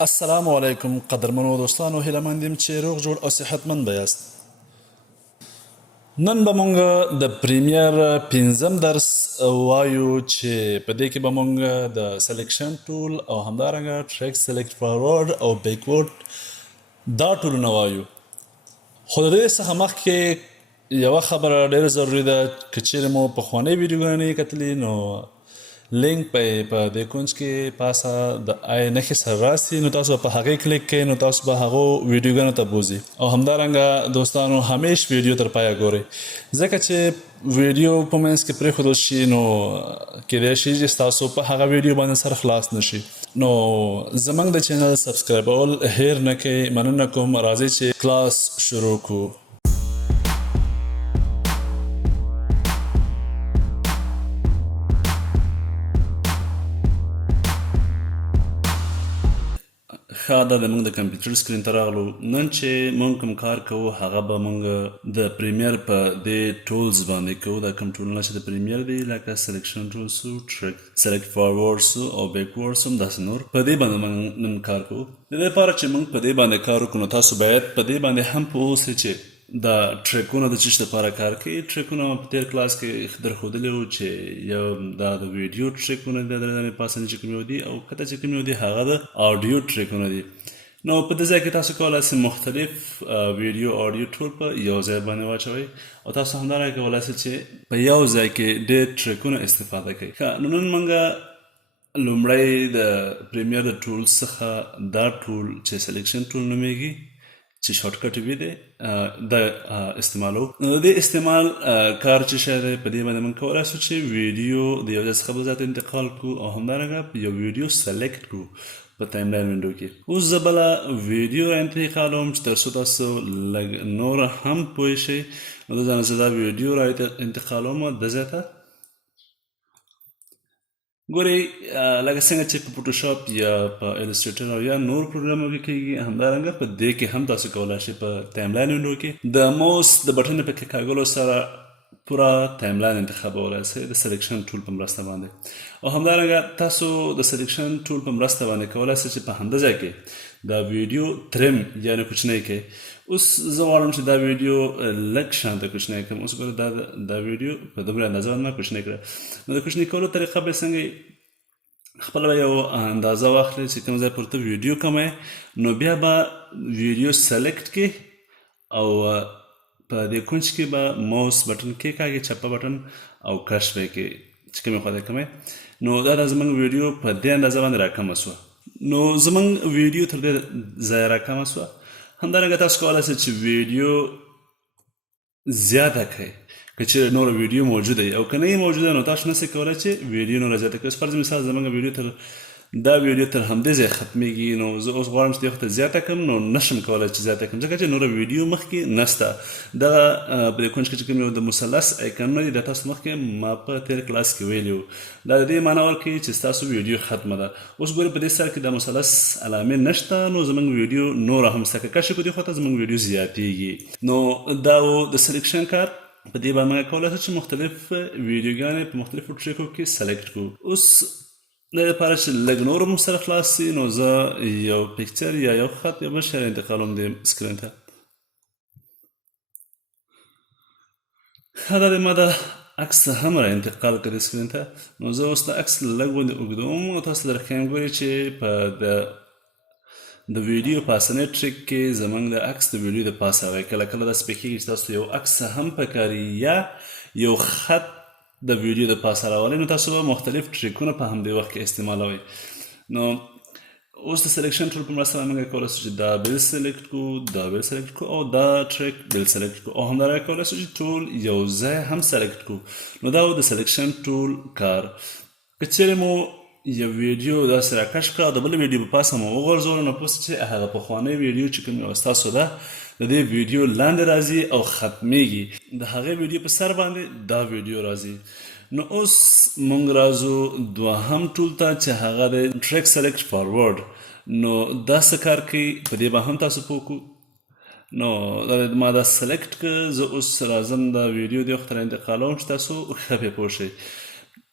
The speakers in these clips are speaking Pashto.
السلام علیکم قدرمنو دوستانو، هیله مند یم چې روغ جوړ او صحتمند به یاست. نن به مونږ د پریمیر 5م درس وایو چې په دې کې به مونږ د سلیکشن ټول او همدارنګه ټریک سلیکټ فارورډ او بیکورډ دا ټولونه وایو. خو د دې څخه مخکې یوه خبره ډېره ضروري ده. که چیرې مو پخوانۍ ویډیوګانې نه یې کتلي نو لینک په دې کونج کې پاسه د آی نښې سره راسي، نو تاسو په هغې کلیک کوئ، نو تاسو به هغو ویډیوګانو ته بوځي. او همدارنګه دوستانو همیش ویډیو تر پایه ګورئ، ځکه چې ویډیو په منځ کې پرېښودل شي نو کیدای شي چې ستاسو په هغه ویډیو باندې سر خلاص نشي. نو زموږ د چینل سبسکرایبول هیر نه کوئ. مننه کوم. راځئ چې کلاس شروع کړو. ښه، دا د موږ د کمپیوټر سکرین ته راغلو. نن چې موږ کوم کار کوو هغه به موږ د پریمیر په دې ټولز باندې کوو. دا کوم ټولونه چې د پریمیر دي لکه سلیکشن ټولز سو، ټریک سلیکټ فارورډ سو او بیکورډ سو، داسې نور په دې باندې موږ نن کار کوو. د دې لپاره چې موږ په دې باندې کار وکړو نو تاسو باید په دې باندې هم پوه اوسئ چې دا ټریکونه د څه شي لپاره کار کوي. ټریکونه په تېر کلاس کې درښودلي وو چې یو دا د ویډیو ټریکونه دي، د پاسه چې کوم یو دي، او کته چې کوم یو دي هغه د آډیو ټریکونه دي. نو په دې ځای کې تاسو کولی شئ مختلف ویډیو آډیو ټول په یو ځای باندې واچوئ، او تاسو همدارنګه کولی شئ چې په یو ځای کې ډېر ټریکونه استفاده کوئ. ښه، نو نن موږ لومړی د پریمیر د ټول څخه دا ټول چې سلیکشن ټول نومیږي چې شارټکټ وي دی دا استعمالو. نو د دې استعمال کار چې شی دی په دې باندې موږ کولی شو چې ویډیو د یو ځای څخه بل ځای ته انتقال کړو، او همدارنګه یو ویډیو سلیکټ کړو په ټایم لاین وینډو کې. اوس زه بله ویډیو را انتقالوم چې تر څو تاسو لږ نور هم پوه شئ. نو د ځانه زه دا ویډیو را انتقالوم د ځای ته. ګورئ لکه څنګه چې په فوټوشاپ یا په السټریټر او یا نور پروګرامونو کې کېږي، همدارنګه په دې کې هم تاسو کولی شئ په ټایم لاین وینډو کې د موس د بټن په کېکاږلو سره پوره ټایم لاین انتخابولی شئ د سلیکشن ټول په مرسته باندې. او همدارنګه تاسو د سلیکشن ټول په مرسته باندې کولی شئ چې په همده ځای کې دا ویډیو ترم یعنې کوچنی کړئ. اوس زه غواړم چې دا ویډیو لږ شانته کوچنی کړم. اوس ګوره دا ویډیو په دومره اندازه باندې ما کوچنی کړه. نو د کوچني کولو طریقه به څنګه خپله یو اندازه واخلئ چې کوم ځای پورته ویډیو کوئ، نو بیا به ویډیو سلیکټ کړئ او په دې کونج کې به موس بټن کېکاږئ، چپه بټن، او کش به یې کړئ چې کومې خوا ته کوئ. نو دا زموږ ویډیو په دې اندازه باندې راکمه سوه. نو زموږ ویډیو تر دې ځایه راکمه سوه. همدارنګه تاسو کولی شئ چې ویډیو زیاته کړئ که چیرې نوره ویډیو موجوده وي، او که نه یې موجوده نو تاسو نشئ کولی چې ویډیو نوره زیاته کړئ. فرض مثال زموږ ویډیو دا ویډیو تر همدې ځای ختمیږي، نو زه اوس غواړم چې دې وخت ته زیاته کړم، نو نشم کولی چې زیاته کړم ځکه چې نوره ویډیو مخکې نشته. دغه په دې کونج کې چې کوم یو د مثلث ایکنونه دي دا تاسو مخکې ما په تېر کلاس کې ویلي وو. دا د دې معنی ورکوي چې ستاسو ویډیو ختمه ده. اوس ګورئ په دې سر کې د مثلث علامې نشته، نو زموږ ویډیو نوره هم سکه کشي په دې خوا ته زموږ ویډیو زیاتېږي. نو دا و د سلیکشن کار. په دې باندې موږ کولی شو چې مختلف ویډیوګانې په مختلفو ټریکو کې سلیکټ کړو. اوس د دې لپاره چې لږ نور مو سره خلاص شي نو زه یو پکچر یا یو خط یا بل شی انتقالوم دې سکرین ته. ښه، دا د ما د عکس هم را انتقال کړی سکرین ته. نو زه اوس د عکس لږ غوندې اوږدوم او تاسو در ښیم. ګورئ چې په د ویډیو پاسنی ټریک کې زموږ د عکس د ویډیو د پاسه هغوی کله کله داسې پېښېږي چې تاسو یو عکس هم پکاري یا یو خط د ویډیو د پاسه راولئ، نو تاسو به مختلف ټریکونه په همدې وخت کې استعمالوئ. نو اوس د سلیکشن ټول په مرسته باندې موږ کولی شو چې دا بل سلیکټ کړو، دا بل سلیکټ کړو، او دا ټریک بل سلیکټ کړو، او همدارنګه کولی شو چې ټول یو ځای هم سلیکټ کړو. نو دا و د سلیکشن ټول کار. که چیرې مو یو ویډیو داسې راکش کړه او د بل ویډیو په پاسه مو وغورځوله، نو پوه چې هغه پخوانۍ ویډیو چې کوم یوه ستاسو ده د دې ویډیو لاندې راځي او ختمیږي، د هغې ویډیو په سر باندې دا ویډیو راځي. نو اوس مونږ راځو دوهم ټول ته چې هغه د ټریک سلیکټ فارورډ. نو دا څه کار کوي په دې به هم تاسو پوه کړو. نو ما دا سلیکټ که زه اوس راځم دا ویډیو دې وخت را انتقالوم چې تاسو ښه پرې پوه شئ.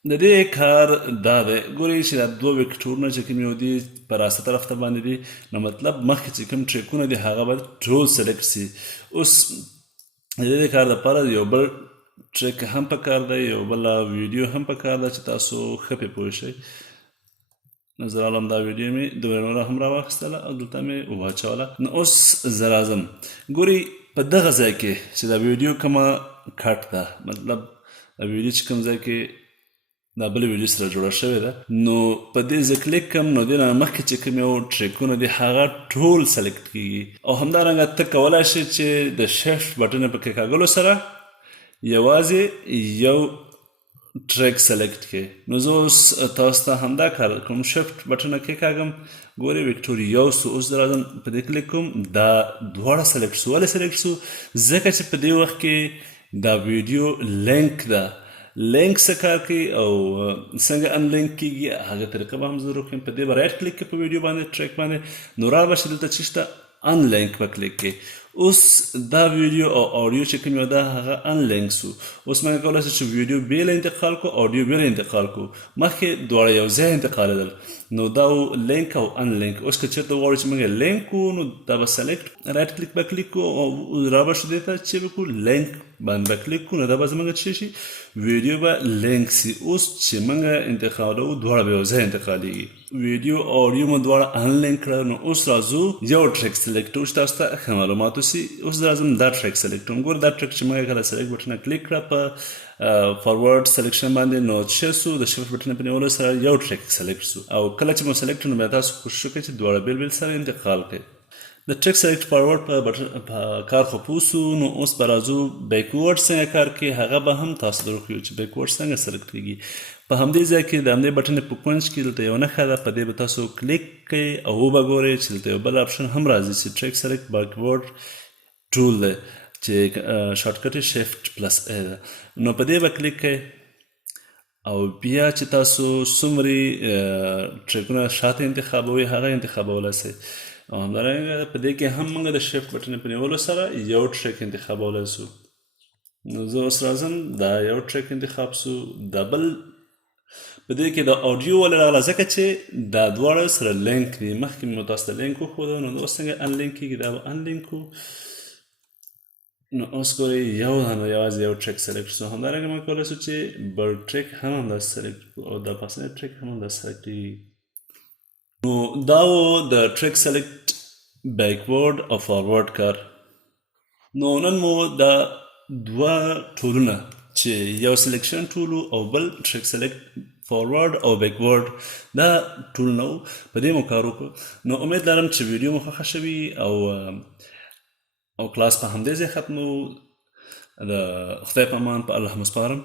د دې کار دا دی ګورئ چې دا دوه ویکټورونه چې کوم یو دي په راسته طرف ته باندې دي نو مطلب مخکې چې کوم ټریکونه دي هغه به ټول سلیکټ سي. اوس د دې کار دپاره یو بل ټریک هم پکار دی یو بل ویډیو هم پکار ده چې تاسو ښه پرې پوه شئ. نظر عالم دا ویډیو مې دوه نوره هم راواخیستله او دلته مې واچوله. نو اوس زه راځم ګورئ په دغه ځای کې چې دا ویډیو کومه کټ ده مطلب دا ویډیو چې کوم ځای کې دا بل ویډیو سره جوړه شوې ده نو په دې زه کلیک کوم نو دې نه مخکې چې کوم یو ټریکونه دي هغه ټول سلیکټ کیږي او همدارنګه ته کولی شې چې د شیفټ بټن په کېکاږلو سره یوازې یو ټریک سلیکټ کړې. نو زه اوس تاسو ته همدا کار کوم شیفټ بټن کېکاږم ګورئ ویکټور یو سو اوس زه راځم په دې کلیک کوم دا دواړه سلیکټ سو ولې سلیکټ سو ځکه چې په دې وخت کې دا ویډیو لینک ده لینک څه کار کوي او څنګه ان لینک کیږي هغه طریقه به هم زه وکړم. په دې به رایټ کلیک کړئ په ویډیو باندې ټریک باندې نو را به شي دلته چې شته ان لینک به کلیک کړئ. اوس دا ویډیو او اډیو چې کوم یو ده هغه ان لینک سو. اوس موږ کولی شو چې ویډیو بیله انتقال کو اډیو بیله انتقال کو مخکې دواړه یو ځای انتقالېدل نو دا لینک او ان لینک. اوس که چېرته وغواړو چې موږ لینک کوو نو دا به سلیکټ رایټ کلیک به کلیک کوو او را به شو دې ته چې به کوو لینک باندې به کلیک کوو نو دا به زموږ څه شي ویډیو به لینک سي. اوس چې موږ انتقالوو دواړه به یو ځای انتقالېږي ویډیو او اډیو مو دواړه ان لینک کړه نو اوس راځو یو ټریک سلیکټ کوو چې تاسو ته ښه معلومات وسي. اوس راځم دا ټریک سلیکټ کوم ګوره دا ټریک چې موږ کله سلیکټ بټن کلیک کړه په فارورډ سلیکشن باندې نو څه سو د شیفټ بټن په نیولو سره یو ټریک سلیکټ سو او کله چې مو سلیکټ نو بیا تاسو کوشش وکړئ چې دواړه بیل بیل سره انتقال کړئ. د ټریک سلیکټ فارورډ په کار خو پوه سو نو اوس به راځو بیکورډ څنګه کار کوي هغه به هم تاسو ته وښیو چې بیکورډ څنګه سلیکټ کیږي. په همدې ځای کې د همدې بټن په کونج کې دلته یو نښه ده په دې به تاسو کلیک کوئ او وبه ګورئ چې دلته یو بل آپشن هم راځي چې ټریک سلیکټ بیکورډ ټول دی چې شارټکټ یې شیفټ پلس ای ده نو په دې به کلیک کوئ او بیا چې تاسو څومره ټریکونه شاته انتخابوئ هغه انتخابولی شئ او همدارنګه په دې کې هم موږ د شیفټ بټن په نیولو سره یو ټریک انتخابولی شو. نو زه اوس راځم دا یو ټریک انتخاب سو دا بل په دې کې د اډیو ولې راغله ځکه چې دا دواړه سره لینک دي مخکې مو تاسو ته لینک وښوده نو اوس څنګه ان لینک کېږي دا به ان لینک کړو. نو اوس ګورئ یوازې یو ټریک سلیکټ شو همدارنګه موږ کولی شو چې بل ټریک هم همداسې سلیکټ کړو او دا پاسنی ټریک هم همداسې سلیکټ کېږي. نو دا و د ټریک سلیکټ بیکورډ او فارورډ کار. نو نن مو دا دوه ټولونه چې یو سلیکشن ټول او بل ټریک سلیکټ فارورډ او بیکورډ دا ټولونه په دې مو کار وکړو. نو امید لرم چې ویډیو مو خوښه شوي او کلاس په همدې ځای ختمو. د خدای په امان په الله مسپارم.